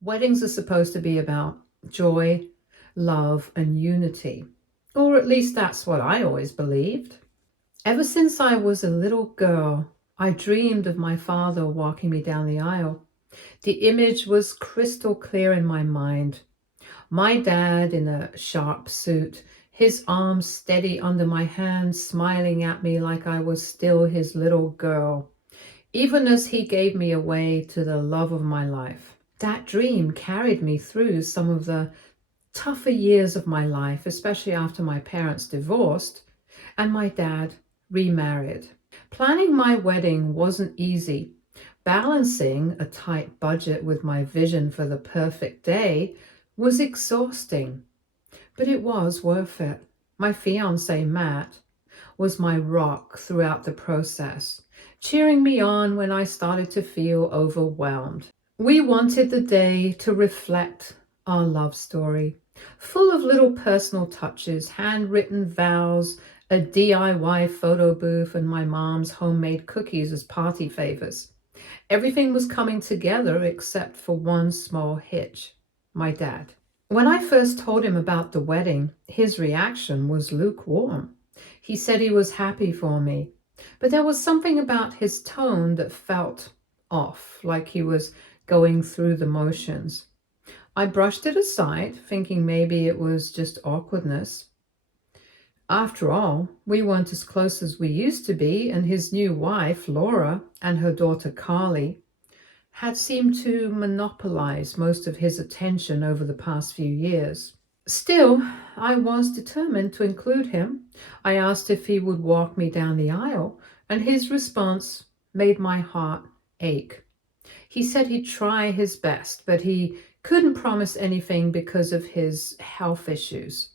Weddings are supposed to be about joy, love, and unity. Or at least that's what I always believed. Ever since I was a little girl, I dreamed of my father walking me down the aisle. The image was crystal clear in my mind. My dad in a sharp suit, his arms steady under my hand, smiling at me like I was still his little girl, even as he gave me away to the love of my life. That dream carried me through some of the tougher years of my life, especially after my parents divorced and my dad remarried. Planning my wedding wasn't easy. Balancing a tight budget with my vision for the perfect day was exhausting, but it was worth it. My fiance, Matt, was my rock throughout the process, cheering me on when I started to feel overwhelmed. We wanted the day to reflect our love story, full of little personal touches, handwritten vows, a DIY photo booth, and my mom's homemade cookies as party favors. Everything was coming together except for one small hitch: my dad. When I first told him about the wedding, his reaction was lukewarm. He said he was happy for me, but there was something about his tone that felt off, like he was going through the motions. I brushed it aside, thinking maybe it was just awkwardness. After all, we weren't as close as we used to be, and his new wife, Laura, and her daughter, Carly, had seemed to monopolize most of his attention over the past few years. Still, I was determined to include him. I asked if he would walk me down the aisle, and his response made my heart ache. He said he'd try his best, but he couldn't promise anything because of his health issues.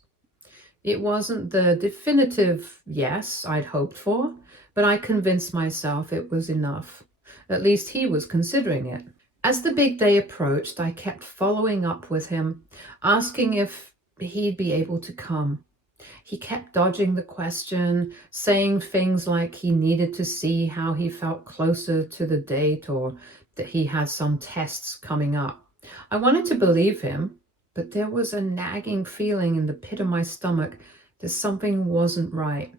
It wasn't the definitive yes I'd hoped for, but I convinced myself it was enough. At least he was considering it. As the big day approached, I kept following up with him, asking if he'd be able to come. He kept dodging the question, saying things like he needed to see how he felt closer to the date or that he had some tests coming up. I wanted to believe him, but there was a nagging feeling in the pit of my stomach that something wasn't right.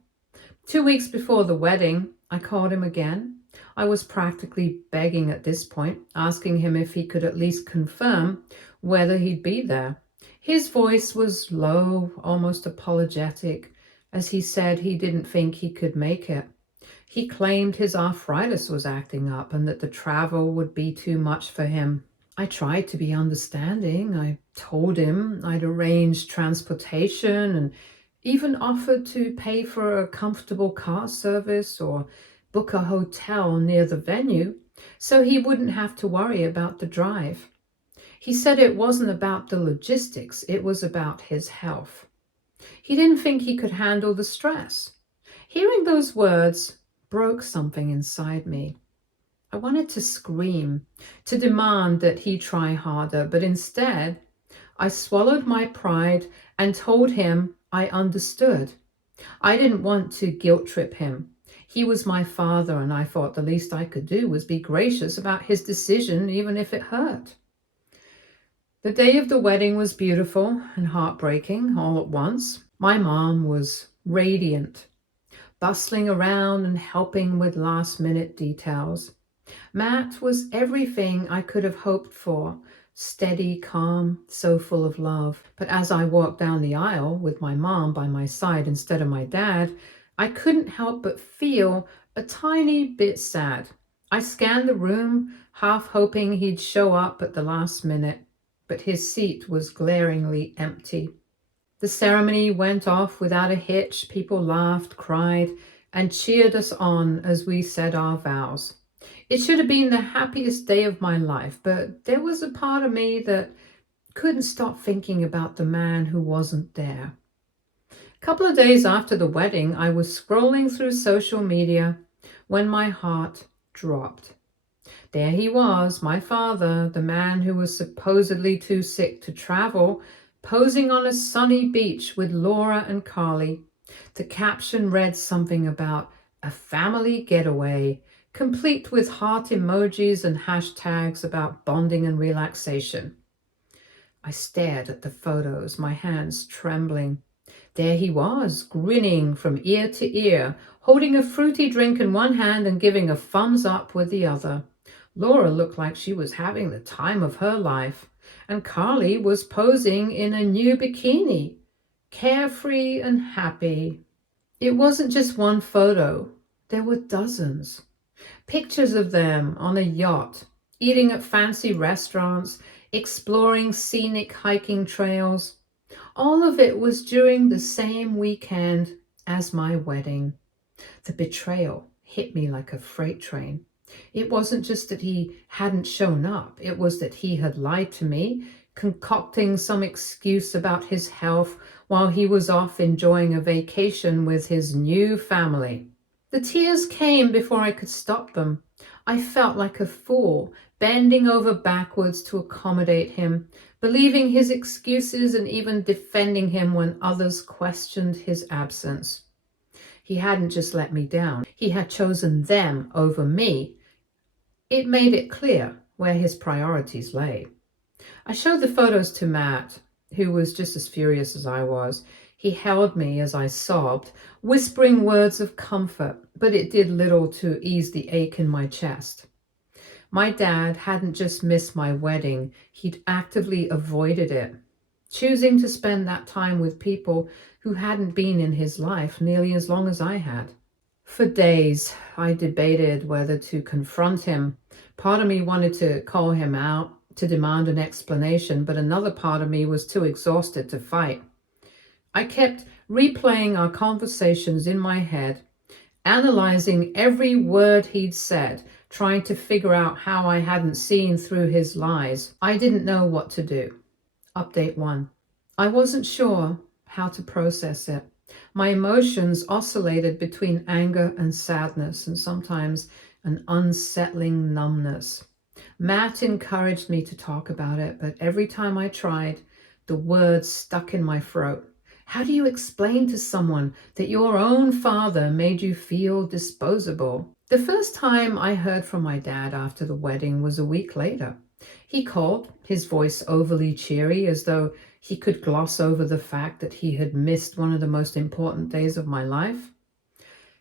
2 weeks before the wedding, I called him again. I was practically begging at this point, asking him if he could at least confirm whether he'd be there. His voice was low, almost apologetic, as he said he didn't think he could make it. He claimed his arthritis was acting up and that the travel would be too much for him. I tried to be understanding. I told him I'd arranged transportation and even offered to pay for a comfortable car service or book a hotel near the venue so he wouldn't have to worry about the drive. He said it wasn't about the logistics, it was about his health. He didn't think he could handle the stress. Hearing those words broke something inside me. I wanted to scream, to demand that he try harder, but instead, I swallowed my pride and told him I understood. I didn't want to guilt trip him. He was my father, and I thought the least I could do was be gracious about his decision, even if it hurt. The day of the wedding was beautiful and heartbreaking all at once. My mom was radiant, bustling around and helping with last-minute details. Matt was everything I could have hoped for: steady, calm, so full of love. But as I walked down the aisle with my mom by my side instead of my dad, I couldn't help but feel a tiny bit sad. I scanned the room, half hoping he'd show up at the last minute, but his seat was glaringly empty. The ceremony went off without a hitch. People laughed, cried, and cheered us on as we said our vows. It should have been the happiest day of my life, but there was a part of me that couldn't stop thinking about the man who wasn't there. A couple of days after the wedding, I was scrolling through social media when my heart dropped. There he was, my father, the man who was supposedly too sick to travel, posing on a sunny beach with Laura and Carly. The caption read something about a family getaway, complete with heart emojis and hashtags about bonding and relaxation. I stared at the photos, my hands trembling. There he was, grinning from ear to ear, holding a fruity drink in one hand and giving a thumbs up with the other. Laura looked like she was having the time of her life, and Carly was posing in a new bikini, carefree and happy. It wasn't just one photo, there were dozens. Pictures of them on a yacht, eating at fancy restaurants, exploring scenic hiking trails. All of it was during the same weekend as my wedding. The betrayal hit me like a freight train. It wasn't just that he hadn't shown up, it was that he had lied to me, concocting some excuse about his health while he was off enjoying a vacation with his new family. The tears came before I could stop them. I felt like a fool, bending over backwards to accommodate him, believing his excuses and even defending him when others questioned his absence. He hadn't just let me down, he had chosen them over me. It made it clear where his priorities lay. I showed the photos to Matt, who was just as furious as I was. He held me as I sobbed, whispering words of comfort, but it did little to ease the ache in my chest. My dad hadn't just missed my wedding, he'd actively avoided it, choosing to spend that time with people who hadn't been in his life nearly as long as I had. For days, I debated whether to confront him. Part of me wanted to call him out, to demand an explanation, but another part of me was too exhausted to fight. I kept replaying our conversations in my head, analyzing every word he'd said, trying to figure out how I hadn't seen through his lies. I didn't know what to do. Update 1. I wasn't sure how to process it. My emotions oscillated between anger and sadness, and sometimes an unsettling numbness. Matt encouraged me to talk about it, but every time I tried, the words stuck in my throat. How do you explain to someone that your own father made you feel disposable? The first time I heard from my dad after the wedding was a week later. He called, his voice overly cheery, as though he could gloss over the fact that he had missed one of the most important days of my life.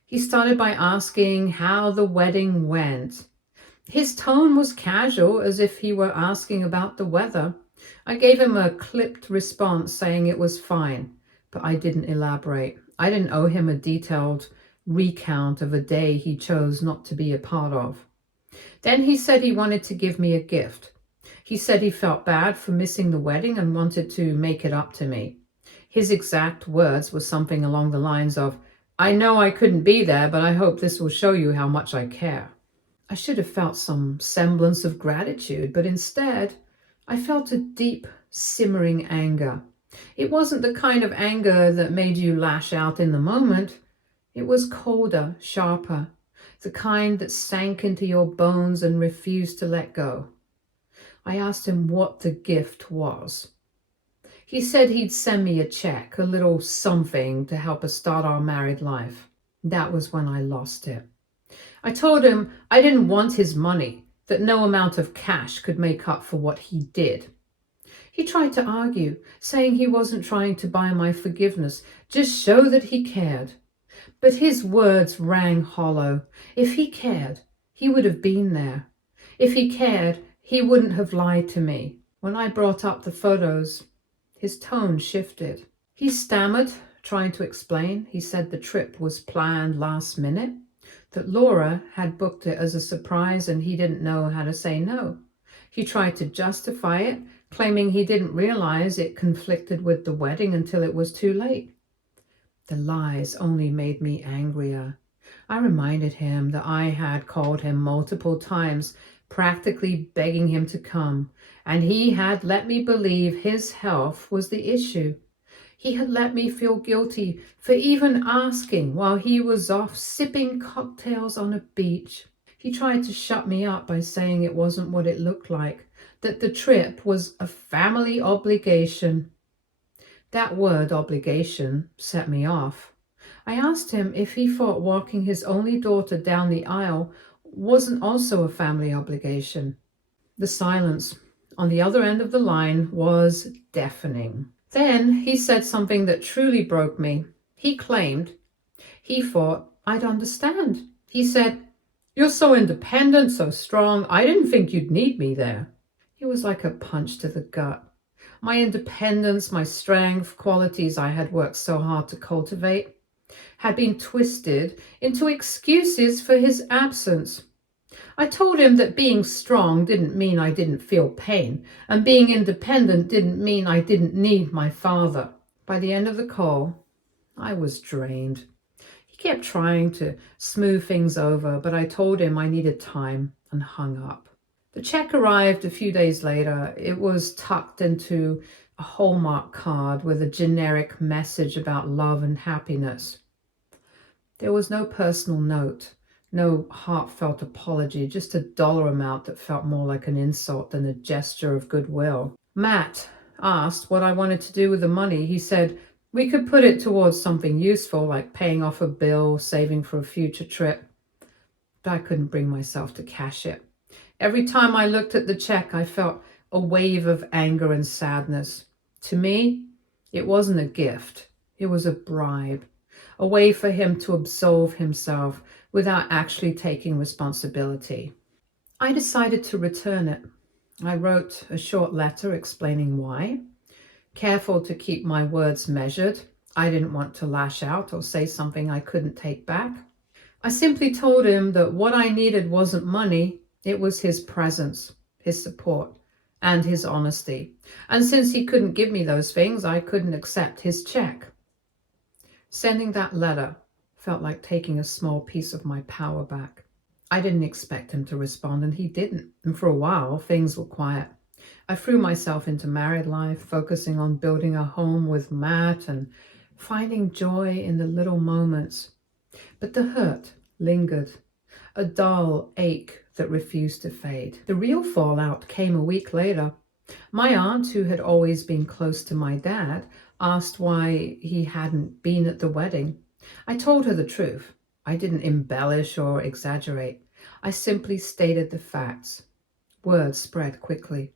He started by asking how the wedding went. His tone was casual, as if he were asking about the weather. I gave him a clipped response saying it was fine, but I didn't elaborate. I didn't owe him a detailed recount of a day he chose not to be a part of. Then he said he wanted to give me a gift. He said he felt bad for missing the wedding and wanted to make it up to me. His exact words were something along the lines of, "I know I couldn't be there, but I hope this will show you how much I care." I should have felt some semblance of gratitude, but instead, I felt a deep, simmering anger. It wasn't the kind of anger that made you lash out in the moment. It was colder, sharper, the kind that sank into your bones and refused to let go. I asked him what the gift was. He said he'd send me a check, a little something to help us start our married life. That was when I lost it. I told him I didn't want his money, that no amount of cash could make up for what he did. He tried to argue, saying he wasn't trying to buy my forgiveness, just show that he cared. But his words rang hollow. If he cared, he would have been there. If he cared, he wouldn't have lied to me. When I brought up the photos, his tone shifted. He stammered, trying to explain. He said the trip was planned last minute, that Laura had booked it as a surprise and he didn't know how to say no. He tried to justify it, claiming he didn't realize it conflicted with the wedding until it was too late. The lies only made me angrier. I reminded him that I had called him multiple times, practically begging him to come, and he had let me believe his health was the issue. He had let me feel guilty for even asking while he was off sipping cocktails on a beach. He tried to shut me up by saying it wasn't what it looked like, that the trip was a family obligation. That word obligation set me off. I asked him if he thought walking his only daughter down the aisle wasn't also a family obligation. The silence on the other end of the line was deafening. Then he said something that truly broke me. He claimed he thought I'd understand. He said, "You're so independent, so strong. I didn't think you'd need me there." It was like a punch to the gut. My independence, my strength, qualities I had worked so hard to cultivate, had been twisted into excuses for his absence. I told him that being strong didn't mean I didn't feel pain, and being independent didn't mean I didn't need my father. By the end of the call, I was drained. He kept trying to smooth things over, but I told him I needed time and hung up. The check arrived a few days later. It was tucked into a Hallmark card with a generic message about love and happiness. There was no personal note, no heartfelt apology, just a dollar amount that felt more like an insult than a gesture of goodwill. Matt asked what I wanted to do with the money. He said we could put it towards something useful, like paying off a bill, saving for a future trip. But I couldn't bring myself to cash it. Every time I looked at the check, I felt a wave of anger and sadness. To me, it wasn't a gift. It was a bribe, a way for him to absolve himself without actually taking responsibility. I decided to return it. I wrote a short letter explaining why, careful to keep my words measured. I didn't want to lash out or say something I couldn't take back. I simply told him that what I needed wasn't money, it was his presence, his support, and his honesty. And since he couldn't give me those things, I couldn't accept his check. Sending that letter felt like taking a small piece of my power back. I didn't expect him to respond, and he didn't. And for a while, things were quiet. I threw myself into married life, focusing on building a home with Matt and finding joy in the little moments. But the hurt lingered, a dull ache that refused to fade. The real fallout came a week later. My aunt, who had always been close to my dad, asked why he hadn't been at the wedding. I told her the truth. I didn't embellish or exaggerate. I simply stated the facts. Word spread quickly.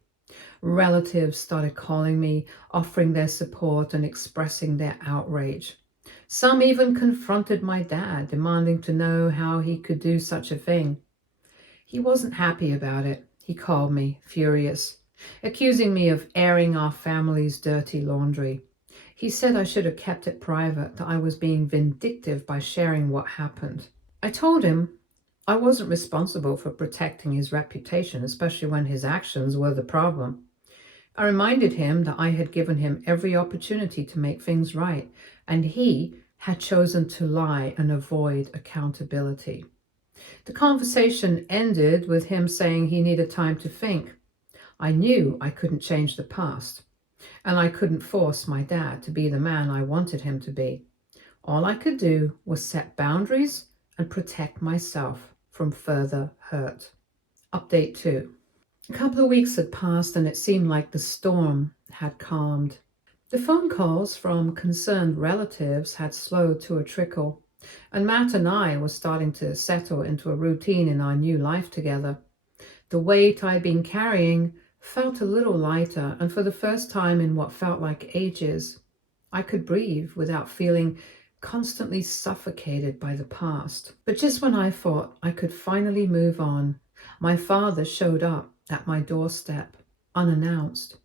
Relatives started calling me, offering their support and expressing their outrage. Some even confronted my dad, demanding to know how he could do such a thing. He wasn't happy about it. He called me, furious, accusing me of airing our family's dirty laundry. He said I should have kept it private, that I was being vindictive by sharing what happened. I told him I wasn't responsible for protecting his reputation, especially when his actions were the problem. I reminded him that I had given him every opportunity to make things right, and he had chosen to lie and avoid accountability. The conversation ended with him saying he needed time to think. I knew I couldn't change the past, and I couldn't force my dad to be the man I wanted him to be. All I could do was set boundaries and protect myself from further hurt. Update 2. A couple of weeks had passed and it seemed like the storm had calmed. The phone calls from concerned relatives had slowed to a trickle, and Matt and I were starting to settle into a routine in our new life together. The weight I'd been carrying felt a little lighter, and for the first time in what felt like ages, I could breathe without feeling constantly suffocated by the past. But just when I thought I could finally move on, my father showed up at my doorstep, unannounced.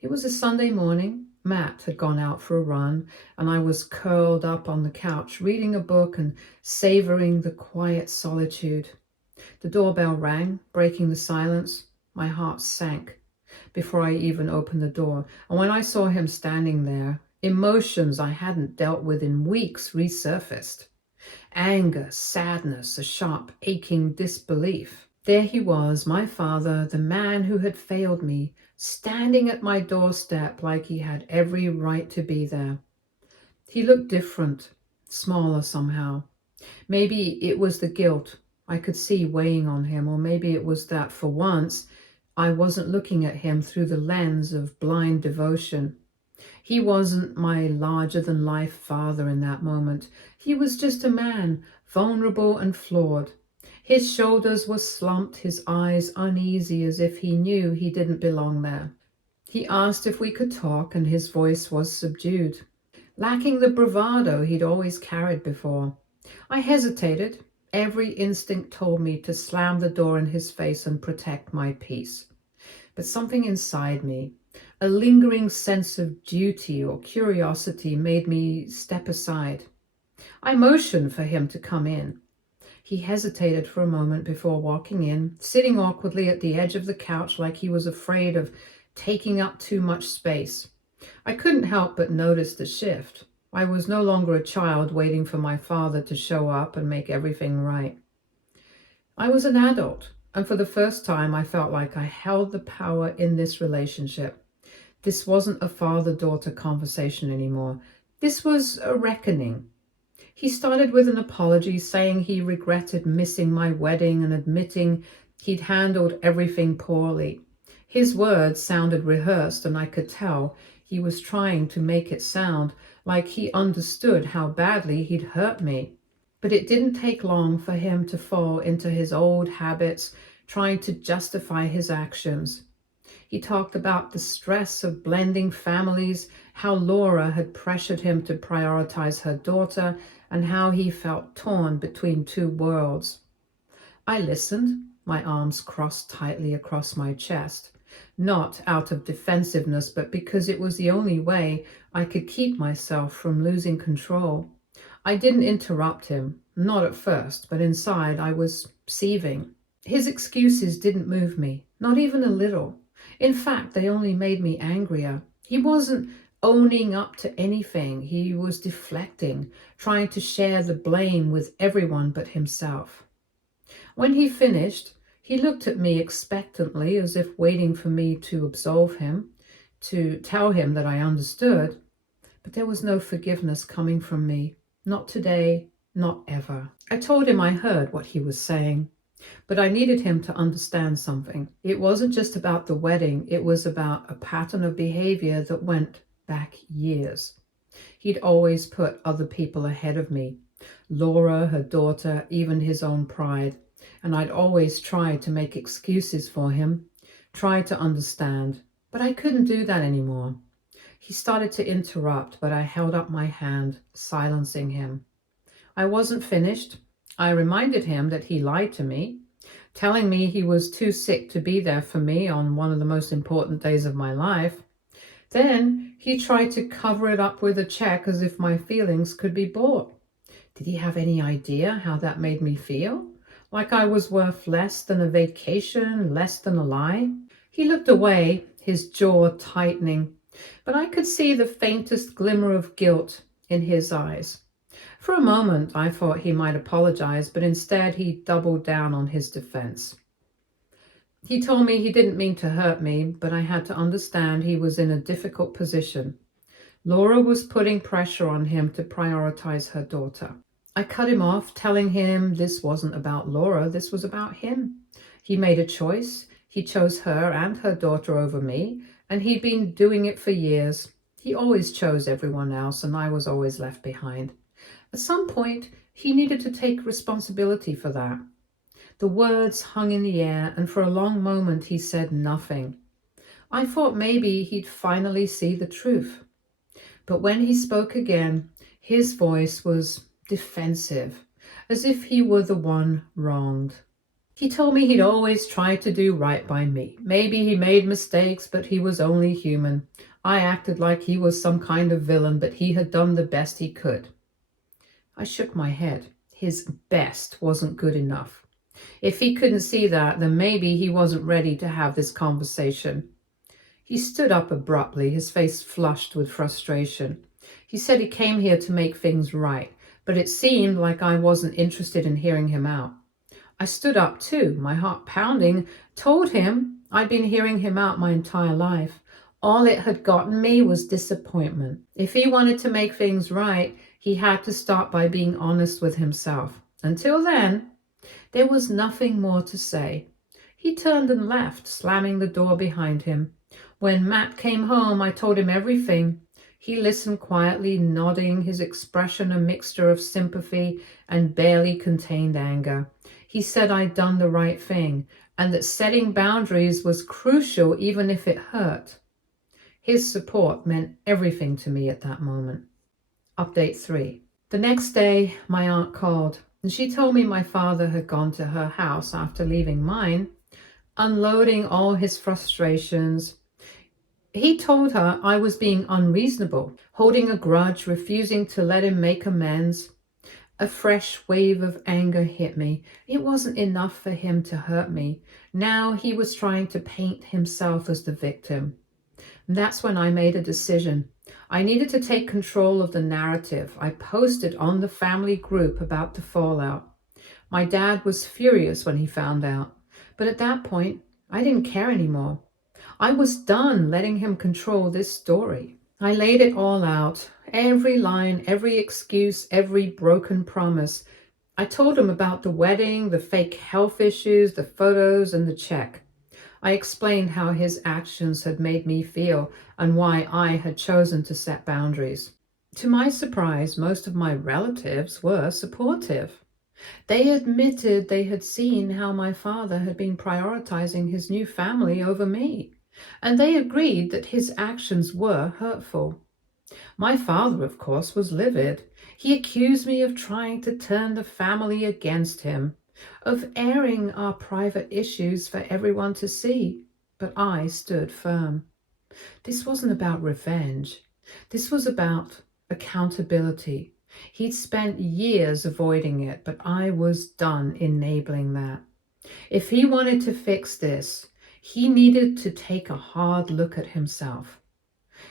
It was a Sunday morning. Matt had gone out for a run, and I was curled up on the couch, reading a book and savoring the quiet solitude. The doorbell rang, breaking the silence. My heart sank before I even opened the door, and when I saw him standing there, emotions I hadn't dealt with in weeks resurfaced. Anger, sadness, a sharp, aching disbelief. There he was, my father, the man who had failed me, standing at my doorstep like he had every right to be there. He looked different, smaller somehow. Maybe it was the guilt I could see weighing on him, or maybe it was that for once I wasn't looking at him through the lens of blind devotion. He wasn't my larger-than-life father in that moment. He was just a man, vulnerable and flawed. His shoulders were slumped, his eyes uneasy as if he knew he didn't belong there. He asked if we could talk, and his voice was subdued, lacking the bravado he'd always carried before. I hesitated. Every instinct told me to slam the door in his face and protect my peace. But something inside me, a lingering sense of duty or curiosity, made me step aside. I motioned for him to come in. He hesitated for a moment before walking in, sitting awkwardly at the edge of the couch like he was afraid of taking up too much space. I couldn't help but notice the shift. I was no longer a child waiting for my father to show up and make everything right. I was an adult, and for the first time I felt like I held the power in this relationship. This wasn't a father-daughter conversation anymore. This was a reckoning. He started with an apology, saying he regretted missing my wedding and admitting he'd handled everything poorly. His words sounded rehearsed, and I could tell he was trying to make it sound like he understood how badly he'd hurt me. But it didn't take long for him to fall into his old habits, trying to justify his actions. He talked about the stress of blending families, how Laura had pressured him to prioritize her daughter, and how he felt torn between two worlds. I listened, my arms crossed tightly across my chest, not out of defensiveness, but because it was the only way I could keep myself from losing control. I didn't interrupt him, not at first, but inside I was seething. His excuses didn't move me, not even a little. In fact, they only made me angrier. He wasn't owning up to anything. He was deflecting, trying to share the blame with everyone but himself. When he finished, he looked at me expectantly, as if waiting for me to absolve him, to tell him that I understood. But there was no forgiveness coming from me. Not today, not ever. I told him I heard what he was saying, but I needed him to understand something. It wasn't just about the wedding. It was about a pattern of behavior that went back years. He'd always put other people ahead of me. Laura, her daughter, even his own pride. And I'd always tried to make excuses for him, tried to understand, but I couldn't do that anymore. He started to interrupt, but I held up my hand, silencing him. I wasn't finished. I reminded him that he lied to me, telling me he was too sick to be there for me on one of the most important days of my life. Then he tried to cover it up with a check as if my feelings could be bought. Did he have any idea how that made me feel? Like I was worth less than a vacation, less than a lie? He looked away, his jaw tightening, but I could see the faintest glimmer of guilt in his eyes. For a moment, I thought he might apologize, but instead he doubled down on his defense. He told me he didn't mean to hurt me, but I had to understand he was in a difficult position. Laura was putting pressure on him to prioritize her daughter. I cut him off, telling him this wasn't about Laura, this was about him. He made a choice. He chose her and her daughter over me, and he'd been doing it for years. He always chose everyone else, and I was always left behind. At some point, he needed to take responsibility for that. The words hung in the air, and for a long moment he said nothing. I thought maybe he'd finally see the truth. But when he spoke again, his voice was defensive, as if he were the one wronged. He told me he'd always tried to do right by me. Maybe he made mistakes, but he was only human. I acted like he was some kind of villain, but he had done the best he could. I shook my head. His best wasn't good enough. If he couldn't see that, then maybe he wasn't ready to have this conversation. He stood up abruptly, his face flushed with frustration. He said he came here to make things right, but it seemed like I wasn't interested in hearing him out. I stood up too, my heart pounding, told him I'd been hearing him out my entire life. All it had gotten me was disappointment. If he wanted to make things right, he had to start by being honest with himself. Until then, there was nothing more to say. He turned and left, slamming the door behind him. When Matt came home, I told him everything. He listened quietly, nodding, his expression a mixture of sympathy and barely contained anger. He said I'd done the right thing and that setting boundaries was crucial even if it hurt. His support meant everything to me at that moment. Update 3. The next day, my aunt called and she told me my father had gone to her house after leaving mine, unloading all his frustrations. He told her I was being unreasonable, holding a grudge, refusing to let him make amends. A fresh wave of anger hit me. It wasn't enough for him to hurt me. Now he was trying to paint himself as the victim. And that's when I made a decision. I needed to take control of the narrative. I posted on the family group about the fallout. My dad was furious when he found out. But at that point, I didn't care anymore. I was done letting him control this story. I laid it all out. Every line, every excuse, every broken promise. I told him about the wedding, the fake health issues, the photos, and the check. I explained how his actions had made me feel and why I had chosen to set boundaries. To my surprise, most of my relatives were supportive. They admitted they had seen how my father had been prioritizing his new family over me, and they agreed that his actions were hurtful. My father, of course, was livid. He accused me of trying to turn the family against him, of airing our private issues for everyone to see. But I stood firm. This wasn't about revenge. This was about accountability. He'd spent years avoiding it, but I was done enabling that. If he wanted to fix this, he needed to take a hard look at himself.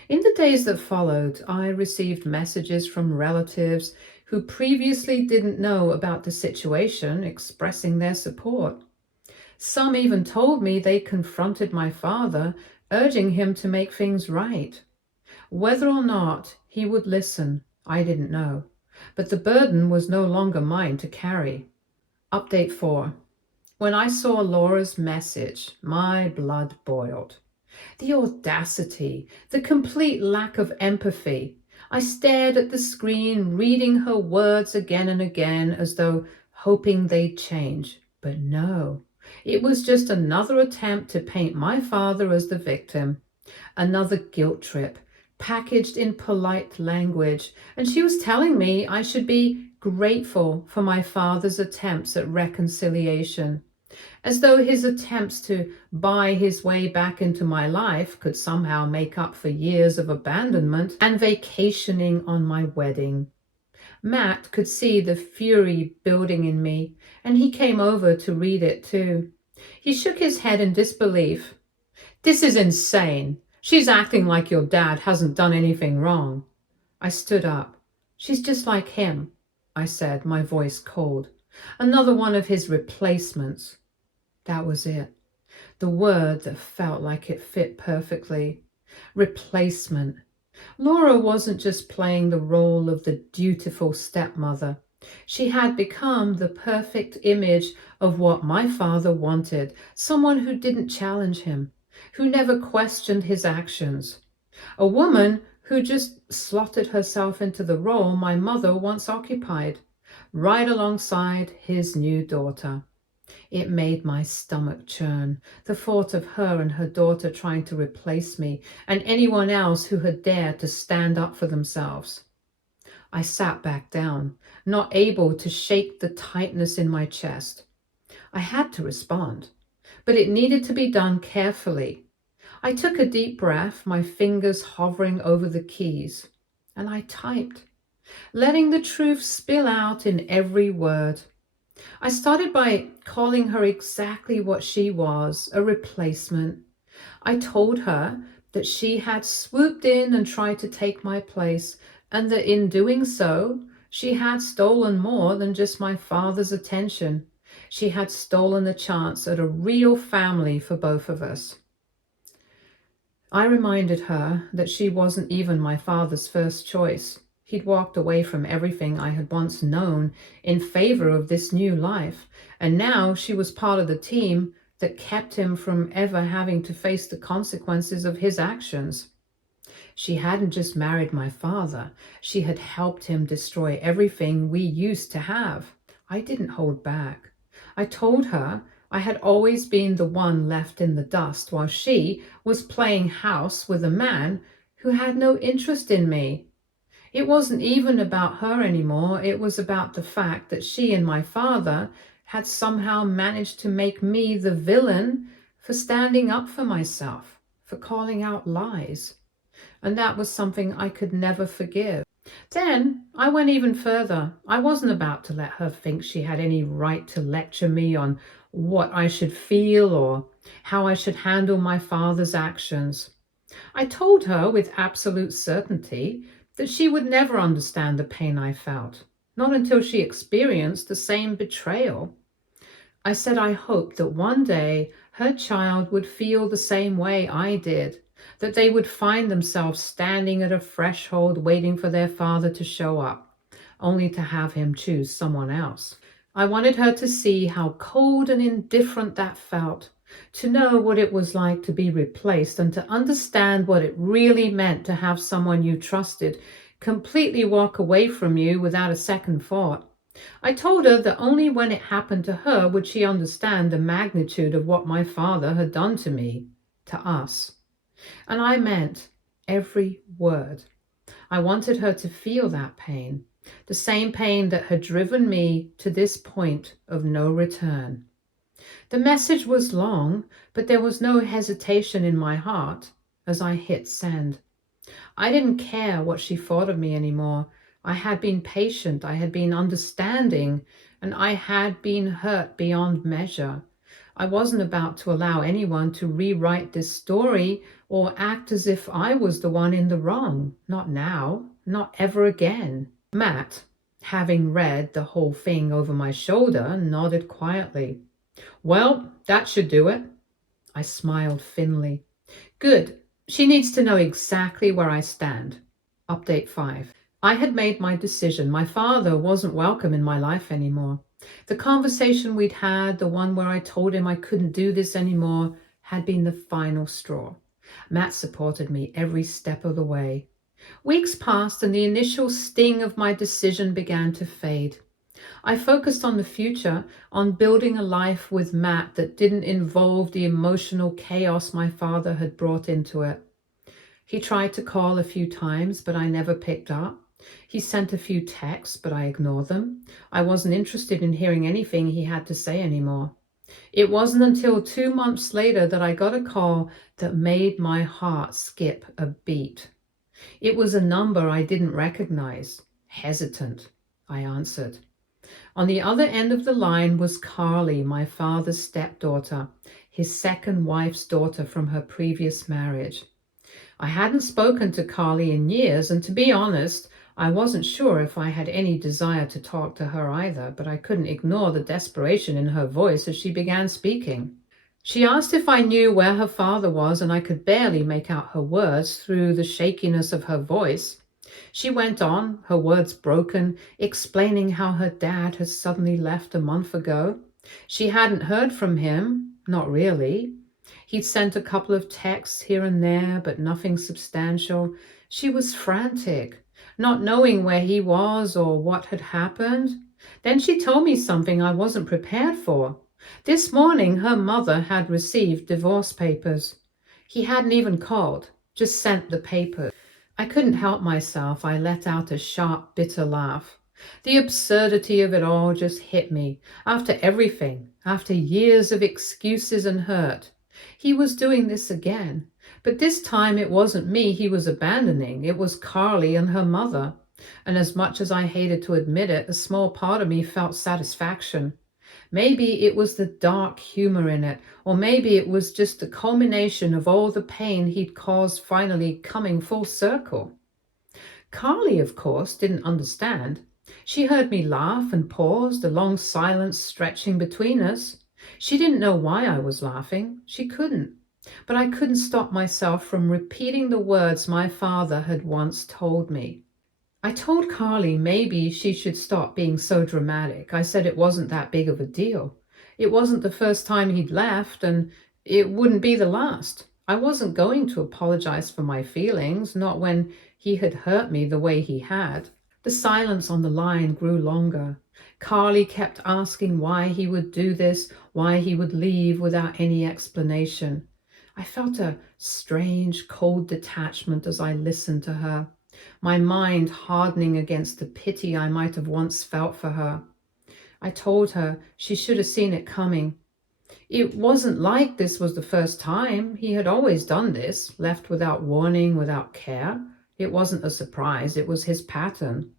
In the days that followed, I received messages from relatives who previously didn't know about the situation, expressing their support. Some even told me they confronted my father, urging him to make things right. Whether or not he would listen, I didn't know, but the burden was no longer mine to carry. Update 4. When I saw Laura's message, my blood boiled. The audacity, the complete lack of empathy. I stared at the screen, reading her words again and again as though hoping they'd change. But no, it was just another attempt to paint my father as the victim. Another guilt trip, packaged in polite language. And she was telling me I should be grateful for my father's attempts at reconciliation, as though his attempts to buy his way back into my life could somehow make up for years of abandonment and vacationing on my wedding. Matt could see the fury building in me, and he came over to read it too. He shook his head in disbelief. "This is insane. She's acting like your dad hasn't done anything wrong." I stood up. "She's just like him," I said, my voice cold. "Another one of his replacements." That was it. The word that felt like it fit perfectly. Replacement. Laura wasn't just playing the role of the dutiful stepmother. She had become the perfect image of what my father wanted, someone who didn't challenge him, who never questioned his actions. A woman who just slotted herself into the role my mother once occupied, right alongside his new daughter. It made my stomach churn, the thought of her and her daughter trying to replace me and anyone else who had dared to stand up for themselves. I sat back down, not able to shake the tightness in my chest. I had to respond, but it needed to be done carefully. I took a deep breath, my fingers hovering over the keys, and I typed, letting the truth spill out in every word. I started by calling her exactly what she was, a replacement. I told her that she had swooped in and tried to take my place, and that in doing so, she had stolen more than just my father's attention. She had stolen a chance at a real family for both of us. I reminded her that she wasn't even my father's first choice. He'd walked away from everything I had once known in favor of this new life, and now she was part of the team that kept him from ever having to face the consequences of his actions. She hadn't just married my father, she had helped him destroy everything we used to have. I didn't hold back. I told her I had always been the one left in the dust while she was playing house with a man who had no interest in me. It wasn't even about her anymore. It was about the fact that she and my father had somehow managed to make me the villain for standing up for myself, for calling out lies. And that was something I could never forgive. Then I went even further. I wasn't about to let her think she had any right to lecture me on what I should feel or how I should handle my father's actions. I told her with absolute certainty that she would never understand the pain I felt, not until she experienced the same betrayal. I said I hoped that one day her child would feel the same way I did, that they would find themselves standing at a threshold waiting for their father to show up, only to have him choose someone else. I wanted her to see how cold and indifferent that felt, to know what it was like to be replaced, and to understand what it really meant to have someone you trusted completely walk away from you without a second thought. I told her that only when it happened to her would she understand the magnitude of what my father had done to me, to us. And I meant every word. I wanted her to feel that pain, the same pain that had driven me to this point of no return. The message was long, but there was no hesitation in my heart as I hit send. I didn't care what she thought of me anymore. I had been patient, I had been understanding, and I had been hurt beyond measure. I wasn't about to allow anyone to rewrite this story or act as if I was the one in the wrong. Not now, not ever again. Matt, having read the whole thing over my shoulder, nodded quietly. Well, that should do it. I smiled thinly. Good. She needs to know exactly where I stand. Update 5. I had made my decision. My father wasn't welcome in my life anymore. The conversation we'd had, the one where I told him I couldn't do this anymore, had been the final straw. Matt supported me every step of the way. Weeks passed and the initial sting of my decision began to fade. I focused on the future, on building a life with Matt that didn't involve the emotional chaos my father had brought into it. He tried to call a few times, but I never picked up. He sent a few texts, but I ignored them. I wasn't interested in hearing anything he had to say anymore. It wasn't until 2 months later that I got a call that made my heart skip a beat. It was a number I didn't recognize. Hesitant, I answered. On the other end of the line was Carly, my father's stepdaughter, his second wife's daughter from her previous marriage. I hadn't spoken to Carly in years, and to be honest, I wasn't sure if I had any desire to talk to her either, but I couldn't ignore the desperation in her voice as she began speaking. She asked if I knew where her father was, and I could barely make out her words through the shakiness of her voice. She went on, her words broken, explaining how her dad had suddenly left a month ago. She hadn't heard from him, not really. He'd sent a couple of texts here and there, but nothing substantial. She was frantic, not knowing where he was or what had happened. Then she told me something I wasn't prepared for. This morning, her mother had received divorce papers. He hadn't even called, just sent the papers. I couldn't help myself. I let out a sharp, bitter laugh. The absurdity of it all just hit me. After everything, after years of excuses and hurt, he was doing this again. But this time it wasn't me he was abandoning. It was Carly and her mother. And as much as I hated to admit it, a small part of me felt satisfaction. Maybe it was the dark humor in it, or maybe it was just the culmination of all the pain he'd caused finally coming full circle. Carly, of course, didn't understand. She heard me laugh and paused, a long silence stretching between us. She didn't know why I was laughing. She couldn't. But I couldn't stop myself from repeating the words my father had once told me. I told Carly maybe she should stop being so dramatic. I said it wasn't that big of a deal. It wasn't the first time he'd left, and it wouldn't be the last. I wasn't going to apologize for my feelings, not when he had hurt me the way he had. The silence on the line grew longer. Carly kept asking why he would do this, why he would leave without any explanation. I felt a strange, cold detachment as I listened to her, my mind hardening against the pity I might have once felt for her. I told her she should have seen it coming. It wasn't like this was the first time. He had always done this, left without warning, without care. It wasn't a surprise, it was his pattern.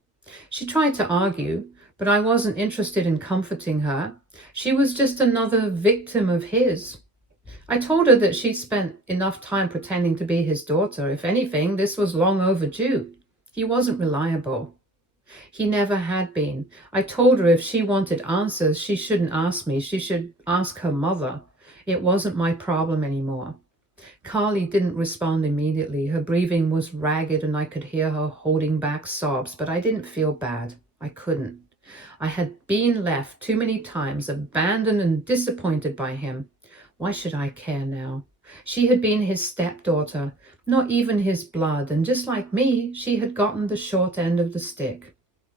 She tried to argue, but I wasn't interested in comforting her. She was just another victim of his. I told her that she'd spent enough time pretending to be his daughter. If anything, this was long overdue. He wasn't reliable. He never had been. I told her if she wanted answers, she shouldn't ask me. She should ask her mother. It wasn't my problem anymore. Carly didn't respond immediately. Her breathing was ragged and I could hear her holding back sobs, but I didn't feel bad. I couldn't. I had been left too many times, abandoned and disappointed by him. Why should I care now? She had been his stepdaughter, not even his blood, and just like me, she had gotten the short end of the stick.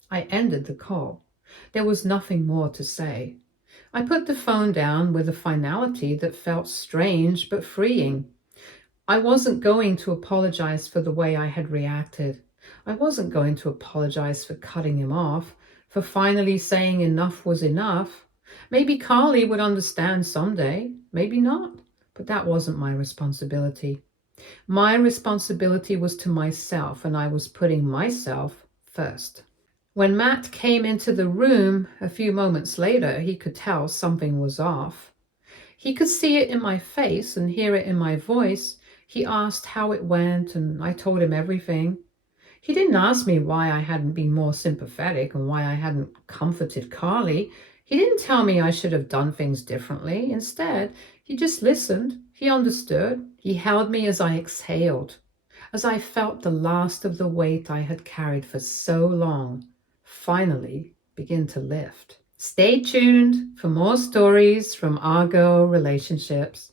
I ended the call. There was nothing more to say. I put the phone down with a finality that felt strange but freeing. I wasn't going to apologize for the way I had reacted. I wasn't going to apologize for cutting him off, for finally saying enough was enough. Maybe Carly would understand someday, maybe not, but that wasn't my responsibility. My responsibility was to myself, and I was putting myself first. When Matt came into the room a few moments later, he could tell something was off. He could see it in my face and hear it in my voice. He asked how it went, and I told him everything. He didn't ask me why I hadn't been more sympathetic and why I hadn't comforted Carly. He didn't tell me I should have done things differently. Instead, he just listened. He understood. He held me as I exhaled, as I felt the last of the weight I had carried for so long finally begin to lift. Stay tuned for more stories from our girl relationships.